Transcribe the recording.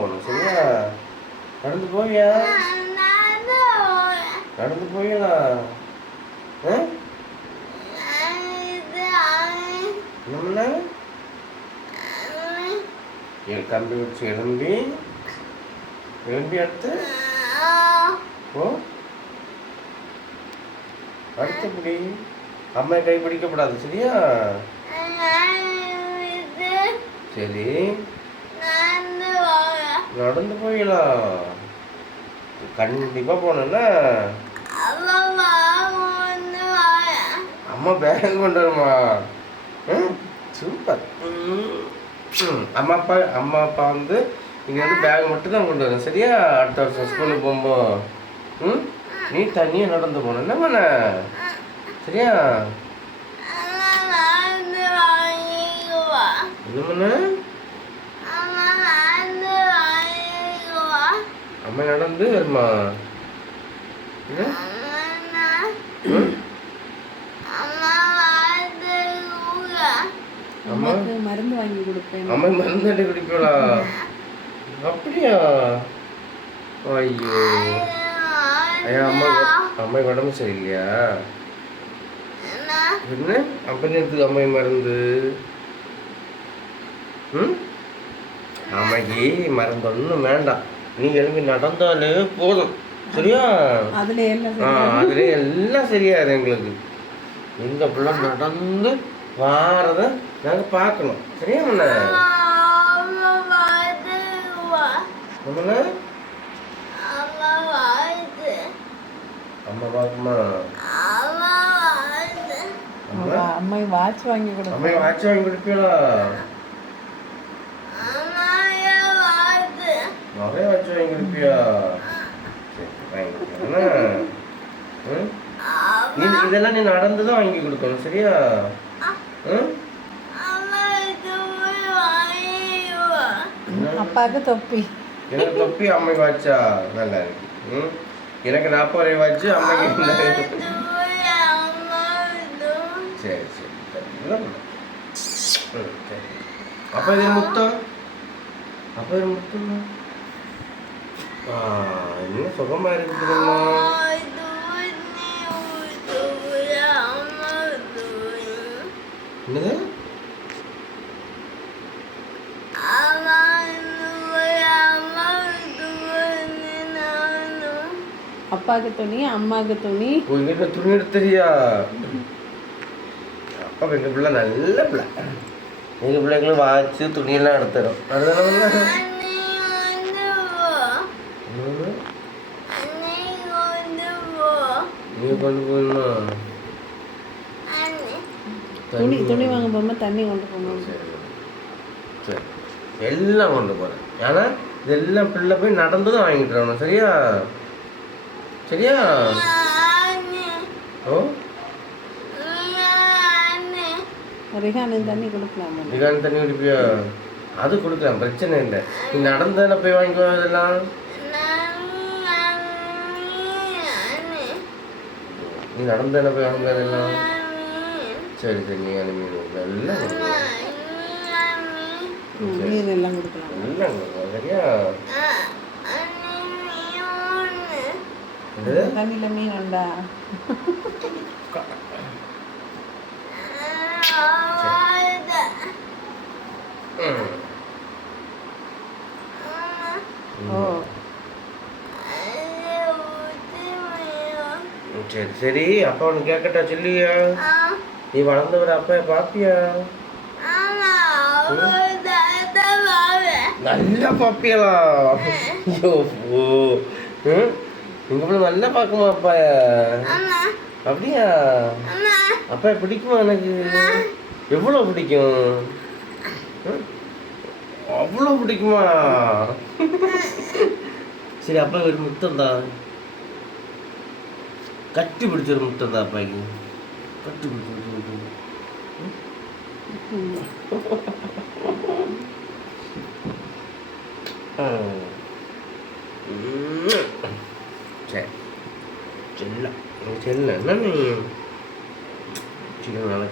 போகணும் சரியா? நடந்து போவியா? நடந்து போவீங்களா? என்னம்ல என் கம்பி வச்சு எலும்பி அடுத்து ஓ அடுத்தபடி அம்மா கை பிடிக்கப்படாது சரியா? சரி நடந்து போயிடலாம். கண்டிப்பா போனா அம்மா பேக் கொண்டு வருமா? சூப்பர். அம்மா அப்பா வந்து இங்கே வந்து பேக் மட்டும் தான் கொண்டு வரேன் சரியா? அடுத்த வருஷம் ஸ்கூலுக்கு போகும்போது நீ தனியாக நடந்து போகணும் என்ன பண்ண சரியா? என்ன பண்ண அம்மா நடந்து வருமா? அம்மாக்கு மருந்து வாங்கி கொடுப்பேன். அம்மா மருந்து வாங்கி குடிப்பீங்களா? அப்படியா? ஐயோ ஐயா அம்மாக்கு உடம்பு சரியில்லையா? என்ன அப்படி எடுத்துக்கு அம்மா மருந்து? அம்மாக்கு மருந்து ஒன்றும் வேண்டாம். நீ எழுப்பி நடந்தாலே போதும் சரியா? அதுல எல்லாம் சரியாது. எங்களுக்கு எங்க பிள்ளை நடந்து வாரத நாங்க பார்க்கணும் சரியா? அம்மா பாக்குமா? அம்மா வாட்ச் வாங்கி கொடுப்பேன். அம்மா வாட்ச் வாங்கி கொடுப்பீங்களா? நிறைய வாட்ச் வாங்கி கொடுப்பியா? இதெல்லாம் நீ நடந்துதான் வாங்கி கொடுக்கணும் சரியா? அப்பாவுக்கு தொப்பி. எனக்கு தொப்பி அம்மைக்கு வாட்சா நல்லா இருக்கு. எனக்கு 40 ரூபாய் வாட்சு அம்மைக்கு. சரி சரி அப்ப இது முத்தம். அப்ப இது முத்தம் என்ன சுகமா இருக்குதுமா? என்னது? அப்பாவுக்கு துணி அம்மாவுக்கு துணி. உங்ககிட்ட துணி எடுத்தறியா? அப்பா எங்க பிள்ளை நல்ல பிள்ளை. எங்க பிள்ளைங்களும் வாட்சு துணியெல்லாம் எடுத்துடும். அதனால நீ கொண்டு போகணும். துணி வாங்க போகும்போது தண்ணி கொண்டு போகணும். சரி எல்லாம் கொண்டு போகிறேன். ஏன்னா இதெல்லாம் பிள்ளை போய் நடந்து தான் வாங்கிட்டு வரணும் சரியா? சரியா? ஓ ரிஹானு தண்ணி கொடுக்கலாமா? ரிஹானு தண்ணி குடிப்பியா? அது கொடுக்கலாம் பிரச்சனை இல்லை. நீ நடந்தால போய் வாங்கிக்கோ. அதெல்லாம் நீ நடந்தால போய் வாங்க அதெல்லாம். சரி சரி நீ மீன் எல்லாம் மீன் எல்லாம் கொடுக்கலாம். எல்லாம் கொடுக்கலாம் சரியா? தண்ணியில மீன் உண்டா? சரி சரி அப்பா உனக்கு கேட்கட்டா சொல்லியா? நீ வளர்ந்து வர அப்பா பாப்பியா? நல்லா பாப்பியலா? ஐயோ உங்க பிள்ளை நல்லா பார்க்குமா அப்பா? அப்படியா? அப்பா பிடிக்குமா? எனக்கு எவ்வளோ பிடிக்கும்? அவ்வளோ பிடிக்குமா? சரி அப்பா ஒரு முத்தம் தான். கட்டி பிடிச்ச ஒரு முத்தம் தான் அப்பாக்கு. கட்டி பிடிச்ச சரி செல்ல செல்ல என்ன நீ சிக்கன் நல்லா